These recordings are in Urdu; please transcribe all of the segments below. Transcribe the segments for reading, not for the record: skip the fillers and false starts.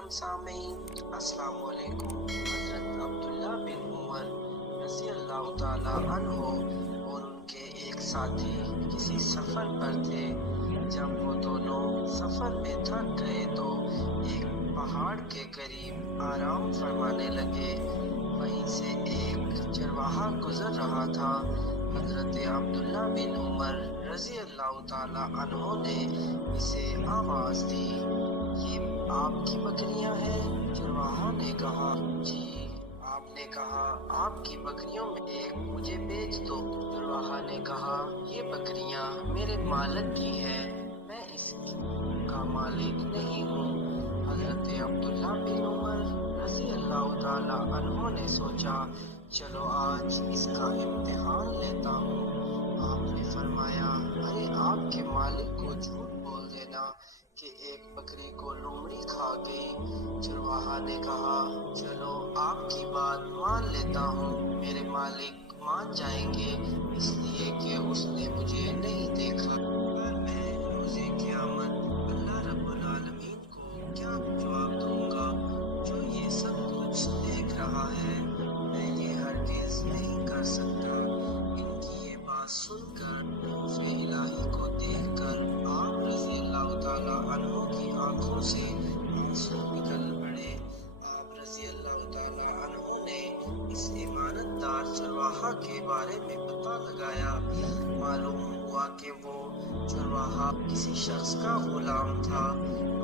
محترم سامعین، السلام علیکم۔ حضرت عبداللہ بن عمر رضی اللہ تعالیٰ عنہ اور ان کے ایک ساتھی کسی سفر پر تھے۔ جب وہ دونوں سفر میں تھک گئے تو ایک پہاڑ کے قریب آرام فرمانے لگے۔ وہیں سے ایک چرواہا گزر رہا تھا۔ حضرت عبداللہ بن عمر رضی اللہ تعالیٰ عنہ نے اسے آواز دی، یہ آپ کی بکریاں ہیں؟ چرواہا نے کہا، جی۔ آپ نے کہا، آپ کی بکریوں میں ایک مجھے بیچ دو۔ چرواہا نے کہا، یہ بکریاں میرے مالک کی ہیں، میں اس کا مالک نہیں ہوں۔ حضرت عبداللہ بن عمر رضی اللہ تعالیٰ عنہ نے سوچا، چلو آج اس کا امتحان لیتا ہوں۔ آپ نے فرمایا، ارے آپ کے مالک کو جھوٹ بول دینا کہ ایک بکری کو لومڑی کھا گئی۔ چرواہا نے کہا، چلو آپ کی بات مان لیتا ہوں، میرے مالک مان جائیں گے اس لیے کہ اس نے مجھے نہیں دیکھا، پر میں روز قیامت اللہ رب العالمین کو کیا جواب دوں گا جو یہ سب کچھ دیکھ رہا ہے؟ میں یہ ہرگز نہیں کر سکتا۔ ان کی یہ بات سن کر، خوف الہی کو دیکھ کر آپ رضی اللہ تعالیٰ عنہ کی آنکھوں سے آنسو نکل پڑے۔ آپ رضی اللہ تعالیٰ عنہ نے اس ایمانت دار چرواہا کے بارے میں پتہ لگایا۔ معلوم ہوا کہ وہ چرواہا کسی شخص کا غلام تھا۔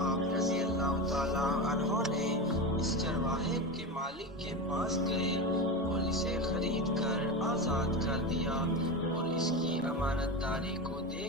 آپ رضی اللہ تعالیٰ عنہ نے اس چرواہے کے مالک کے پاس گئے اور اسے خرید کر آزاد کر دیا، اور اس کی امانت داری کو دیکھ